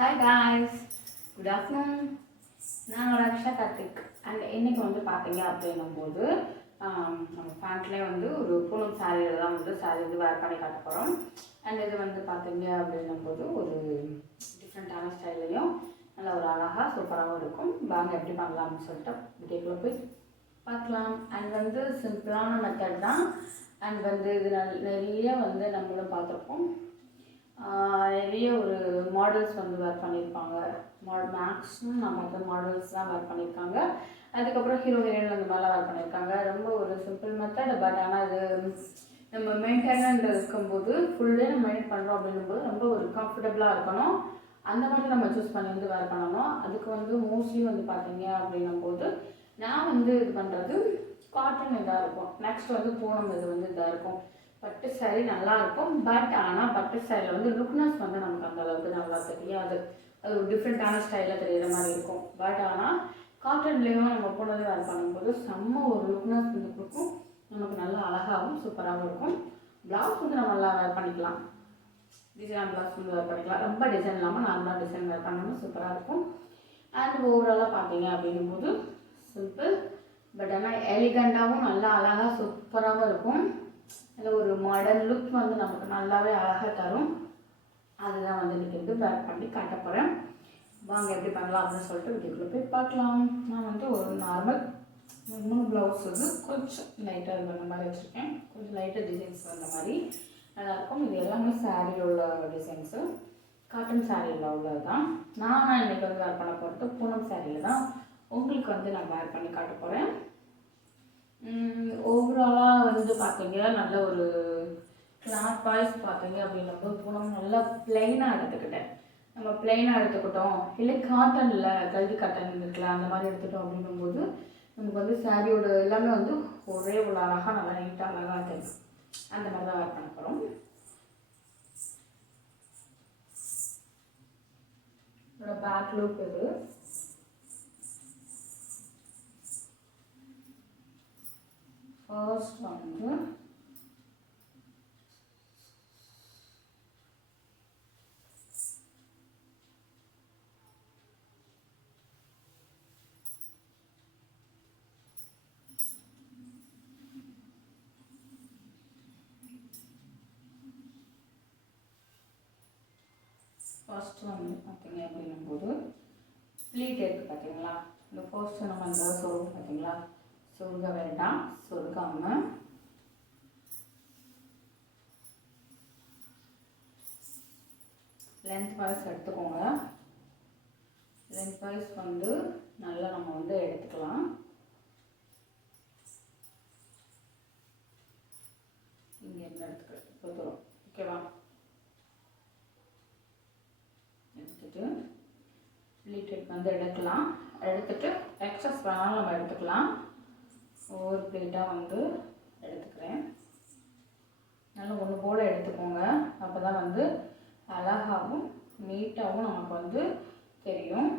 Hi guys, good afternoon. நான் ரக்ஷா Karthik and இன்னைக்கு வந்து பார்த்தீங்க அப்படின்னும்போது நம்ம பேண்ட்லேயே வந்து ஒரு பூனம் சாரியில் தான் வந்து சாரி வந்து வேர் பண்ணி காட்ட போகிறோம். அண்ட் இது வந்து பார்த்தீங்க அப்படின்னும்போது ஒரு டிஃப்ரெண்ட்டான ஸ்டைல்லையும் நல்ல ஒரு அழகாக சூப்பராகவும் இருக்கும். வாங்க எப்படி பண்ணலாம்னு சொல்லிட்டு வீடியோக்குள்ளே போய் பார்க்கலாம். அண்ட் வந்து சிம்பிளான மெத்தட் தான். அண்ட் வந்து இது நிறைய வந்து நம்மளும் பார்த்துருப்போம். நிறைய ஒரு மாடல்ஸ் வந்து வேர் பண்ணியிருப்பாங்க. மேக்ஸிமம் நம்ம வந்து மாடல்ஸ் தான் வேர் பண்ணியிருக்காங்க. அதுக்கப்புறம் ஹீரோ ஹீரோயின் அந்த மாதிரிலாம் வேர் பண்ணியிருக்காங்க. ரொம்ப ஒரு சிம்பிள் மெத்தட். பட் ஆனால் அது நம்ம மெயின்டைன் இருக்கும்போது ஃபுல் டே நம்ம மெயின்டைன் பண்ணுறோம் அப்படின்னும்போது ரொம்ப ஒரு கம்ஃபர்டபுளாக இருக்கணும். அந்த மாதிரி நம்ம சூஸ் பண்ணி வந்து வேர் பண்ணணும். அதுக்கு வந்து மோஸ்ட்லி வந்து பார்த்தீங்க அப்படின்னும்போது நான் வந்து இது பண்ணுறது காட்டன் இதாக இருக்கும். நெக்ஸ்ட் வந்து பூனம் இது வந்து இதாக இருக்கும். பட்டு சாரி நல்லா இருக்கும். பட் ஆனால் பட்டு சாரியில் வந்து லுக்னஸ் வந்து நமக்கு அந்த அளவுக்கு நல்லா தெரியாது. அது ஒரு டிஃப்ரெண்ட்டான ஸ்டைலில் தெரிகிற மாதிரி இருக்கும். பட் ஆனால் காட்டன்லேயும் நம்ம பூனது வேர் பண்ணும்போது செம்ம ஒரு லுக்னஸ் வந்து கொடுக்கும். நமக்கு நல்லா அழகாகவும் சூப்பராகவும் இருக்கும். ப்ளவுஸ் வந்து நம்ம நல்லா வேர் பண்ணிக்கலாம். டிசைன் ப்ளவுஸ் வந்து வேர் பண்ணிக்கலாம். ரொம்ப டிசைன் இல்லாமல் நார்மலாக டிசைன் வேர் பண்ணணும், சூப்பராக இருக்கும். அண்ட் ஓவராலாக பார்த்தீங்க அப்படிங்கும்போது சிம்பிள் பட் ஆனால் எலிகண்டாகவும் நல்லா அழகாக சூப்பராகவும் இருக்கும். அதில் ஒரு மாடர்ன் லுக் வந்து நமக்கு நல்லாவே அழகாக தரும். அதுதான் வந்து இன்றைக்கி வந்து வேர் பண்ணி காட்ட போகிறேன். வாங்க எப்படி பண்ணலாம் அப்படின்னு சொல்லிட்டு வீடியோக்குள்ளே போய் பார்க்கலாம். நான் வந்து ஒரு நார்மல் ப்ளவுஸ் வந்து கொஞ்சம் லைட்டாக இது பண்ண மாதிரி வச்சுருக்கேன். கொஞ்சம் லைட்டாக டிசைன்ஸ் வந்த மாதிரி நல்லாயிருக்கும். இது எல்லாமே சாரியில் உள்ள டிசைன்ஸு, காட்டன் சாரியில் உள்ளது தான். நான் இன்றைக்கி வந்து வேர் பண்ண போகிறது பூனம் சாரியில் தான் உங்களுக்கு வந்து நான் வேர் பண்ணி காட்ட போகிறேன். ஓவராலாக வந்து பார்த்தீங்கன்னா நல்ல ஒரு கிளாத் வாய்ஸ் பார்த்தீங்க அப்படின்னும்போது பூனம் நல்லா பிளெயினாக எடுத்துக்கிட்டேன். நம்ம பிளெயினாக எடுத்துக்கிட்டோம் இல்லை காட்டனில் கல்வி காட்டன் இருக்குல்ல அந்த மாதிரி எடுத்துட்டோம் அப்படிங்கும்போது நமக்கு வந்து சாரியோட எல்லாமே வந்து ஒரே ஒரு அழகாக நல்லா நீட்டாக அழகாக தெரியும். அந்த மாதிரி தான் வேர் பண்ண போகிறோம். இதோட பேக் லுக் இது. ஃபர்ஸ்ட் வந்து பார்த்தீங்க அப்படின்னும்போது ப்ளீட் இருக்குது பார்த்தீங்களா. இந்த ஃபர்ஸ்ட்டு நம்ம இந்த சொருகு பார்த்தீங்களா, சொருக வேண்டாம், சொருகாமல் லென்த் வைஸ் எடுத்துக்கோங்க. லென்த் வைஸ் வந்து நல்லா நம்ம வந்து எடுத்துக்கலாம். இங்கே இருந்து எடுத்துக்கலாம் இப்போ தூரம், ஓகேவா. எடுத்துட்டு ப்ளீட்டட் வந்து எடுக்கலாம். எடுத்துட்டு எக்ஸஸ் வேணாலும் நம்ம எடுத்துக்கலாம். ஒவ்வொரு ப்ளீட்டாக வந்து எடுத்துக்கிறேன். நல்லா ஒன்று போல் எடுத்துக்கோங்க. அப்போ தான் வந்து அழகாகவும் நீட்டாகவும் நமக்கு வந்து தெரியும்.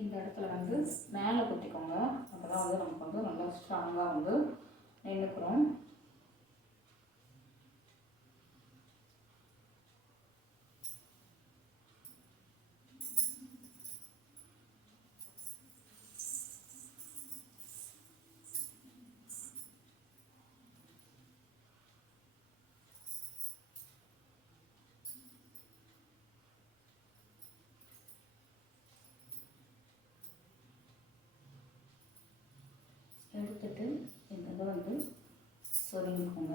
இந்த இடத்துல வந்து மேலே குத்திக்கோங்க. அப்போ தான் வந்து நமக்கு வந்து நல்லா ஸ்ட்ராங்காக வந்து நின்றுக்கிறோம். எடுத்துட்டு இந்த வந்து சொருகிக்கோங்க.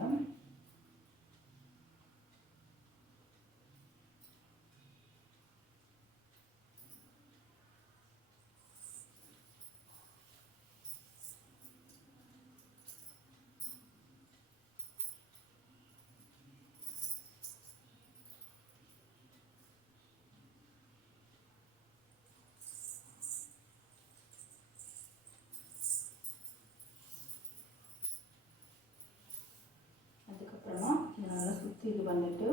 அதுக்கப்புறமா இதை நல்லா சுற்றி இது பண்ணிட்டு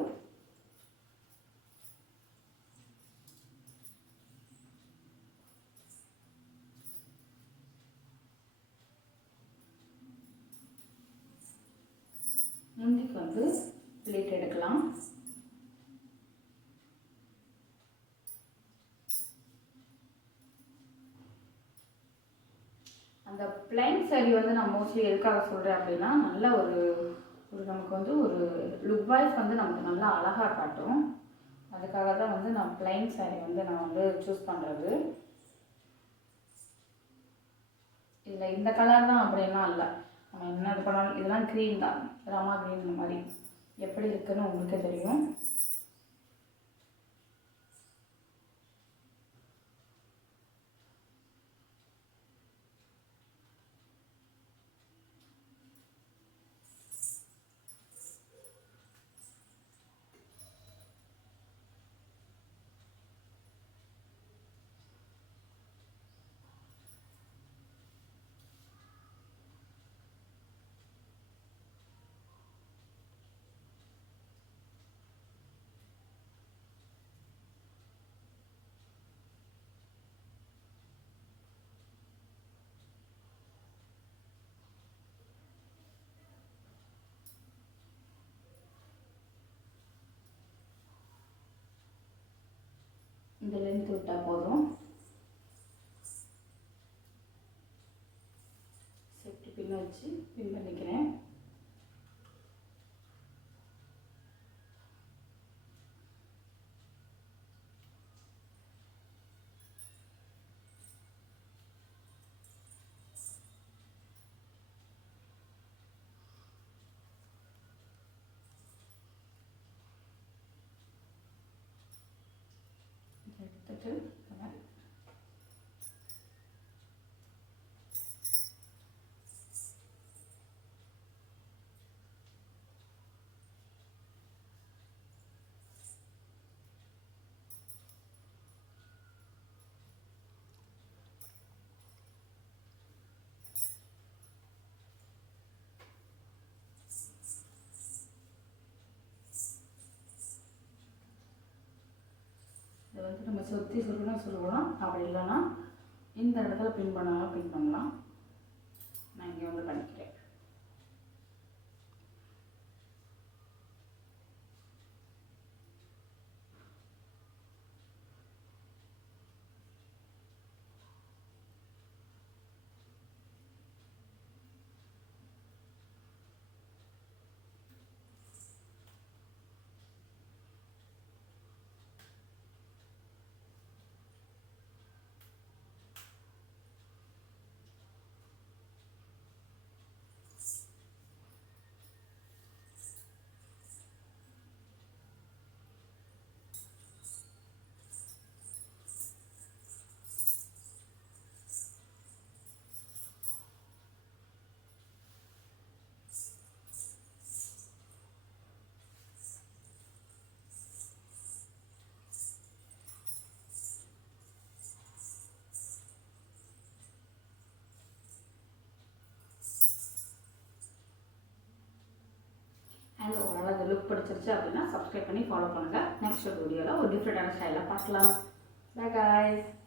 முந்திக்கு வந்து பிளேட் எடுக்கலாம். அந்த பிளைன் சாரி வந்து நான் மோஸ்ட்லி எதுக்காக சொல்கிறேன் அப்படின்னா, நல்ல ஒரு நமக்கு வந்து ஒரு லுக் வைஸ் வந்து நமக்கு நல்லா அழகாக காட்டும். அதுக்காக தான் வந்து நான் பிளைன் சாரி வந்து நான் வந்து சூஸ் பண்ணுறது. இதில் இந்த கலர் தான் அப்படின்னா இல்லை, நம்ம என்ன இது பண்ணாலும் இதெல்லாம் க்ரீன் தான், ராமா க்ரீன் இந்த மாதிரி எப்படி இருக்குன்னு உங்களுக்கே தெரியும். இந்த லென்த் விட்டால் போதும். சேஃப்டி பின் வச்சு பின் பண்ணிக்கிறேன். எடுத்துட்டு இதை வந்து நம்ம சுற்றி சுருகலாம். அப்படி இல்லைன்னா இந்த இடத்துல பின் பண்ணாலும் பின் பண்ணலாம். நான் இங்கே வந்து பண்ணிக்கிறேன். அண்ட் ஓரளவு அந்த லுக் பிடிச்சிருச்சு அப்படின்னா சப்ஸ்கிரைப் பண்ணி ஃபாலோ பண்ணுங்கள். நெக்ஸ்ட் வீடியோவில் ஒரு டிஃப்ரெண்டான ஸ்டைலில் பார்க்கலாம். By guys.